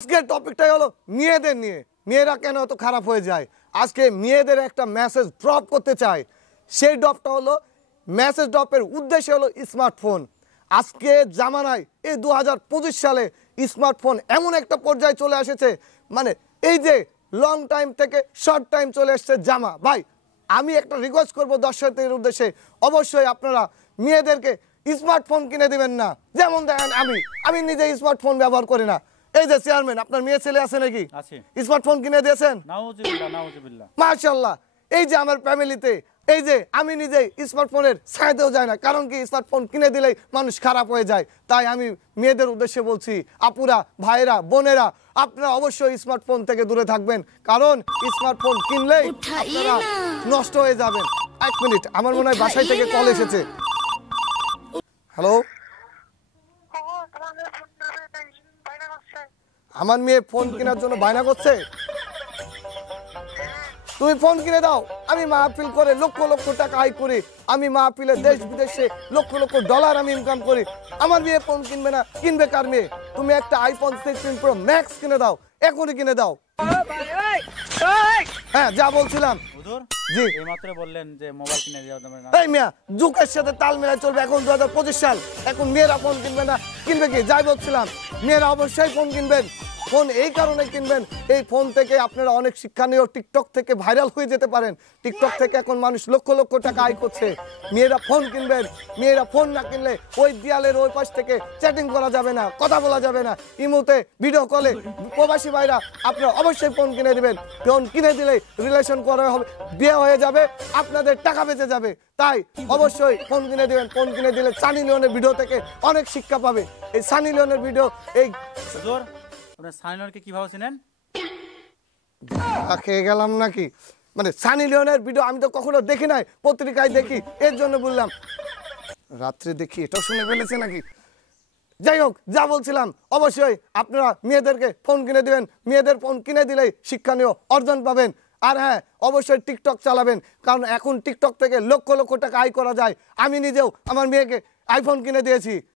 আজকের টপিকটাই হলো মেয়েদের নিয়ে। মেয়েরা কেন এত খারাপ হয়ে যায়, আজকে মেয়েদের একটা মেসেজ ড্রপ করতে চাই। সেই ড্রপটা হলো, মেসেজ ড্রপের উদ্দেশ্য হলো স্মার্টফোন। আজকে জামানায় এই 2025 সালে স্মার্টফোন এমন একটা পর্যায়ে চলে এসেছে, মানে এই যে লং টাইম থেকে শর্ট টাইম চলে এসছে জামা। ভাই আমি একটা রিকোয়েস্ট করবো দর্শকদের উদ্দেশ্যে, অবশ্যই আপনারা মেয়েদেরকে স্মার্টফোন কিনে দিবেন না। যেমন দেখেন আমি নিজে স্মার্টফোন ব্যবহার করি না। এই যে চেয়ারম্যান, আপনার মেয়ে ছেলে আছে নাকি? স্মার্টফোন কিনে দিয়েছেন? নাউজুবিল্লাহ নাউজুবিল্লাহ। মাশাআল্লাহ। এই যে আমার ফ্যামিলিতে এই যে আমি নিজেই স্মার্টফোনের ছায়াতেও যায় না, কারণ কি স্মার্টফোন কিনে দিলেই মানুষ খারাপ হয়ে যায়। তাই আমি মেয়েদের উদ্দেশ্যে বলছি, আপুরা, ভাইরা, বোনেরা, আপনারা অবশ্যই স্মার্টফোন থেকে দূরে থাকবেন, কারণ স্মার্টফোন কিনলেই আপনারা নষ্ট হয়ে যাবেন। এক মিনিট, আমার মনে হয় বাসায় থেকে কল এসেছে। হ্যালো, আমার মেয়ে ফোন কেনার জন্য বায়না করছে। তুমি ফোন কিনে দাও, আমি মাহফিল করে লক্ষ লক্ষ টাকা আয় করি, আমি মাহফিলে দেশ বিদেশে লক্ষ লক্ষ ডলার আমি ইনকাম করি। আমার মেয়ে ফোন কিনবে না, কিনবে কার মেয়ে? তুমি একটা আইফোন 16 প্রো ম্যাক্স কিনে দাও, এখনই কিনে দাও। হ্যাঁ, যা বলছিলাম। হুজুর জি, এইমাত্র বললেন যে মোবাইল কিনে দেওয়া যাবে না। এই মিয়া, যুগের সাথে তাল মিলাই চলবে। এখন 2025 সাল, এখন মেয়েরা ফোন কিনবে না, কিনবে কি? যাই বলছিলাম, মেয়েরা অবশ্যই ফোন কিনবেন। ফোন এই কারণে কিনবেন, এই ফোন থেকে আপনারা অনেক শিক্ষণীয়, টিকটক থেকে ভাইরাল হয়ে যেতে পারেন। টিকটক থেকে এখন মানুষ লক্ষ লক্ষ টাকা আয় করছে। মেয়েরা ফোন কিনবেন। মেয়েরা ফোন না কিনলে ওই দেয়ালের ওই পাশ থেকে চ্যাটিং করা যাবে না, কথা বলা যাবে না, ইমোতে, ভিডিও কলে। প্রবাসী ভাইরা, আপনারা অবশ্যই ফোন কিনে দিবেন। ফোন কিনে দিলে রিলেশন করা হবে, বিয়ে হয়ে যাবে, আপনাদের টাকা বেঁচে যাবে। তাই অবশ্যই ফোন কিনে দিবেন। ফোন কিনে দিলে সানি লিওনের ভিডিও থেকে অনেক শিক্ষা পাবে। এই সানি লিওনের ভিডিও, এই হুজুর আপনি সানি লিওনকে কিভাবে চিনেন? খেয়ে গেলাম নাকি? মানে সানি লিওনের ভিডিও আমি তো কখনো দেখি নাই, পত্রিকায় দেখি, এর জন্য বললাম। রাত্রে দেখি, এটাও শুনে ফেলেছে নাকি? যাই হোক, যা বলছিলাম, অবশ্যই আপনারা মেয়েদেরকে ফোন কিনে দিবেন। মেয়েদের ফোন কিনে দিলেই শিক্ষণীয় অর্জন পাবেন। আর হ্যাঁ, অবশ্যই টিকটক চালাবেন, কারণ এখন টিকটক থেকে লক্ষ লক্ষ টাকা আয় করা যায়। আমি নিজেও আমার মেয়েকে আইফোন কিনে দিয়েছি।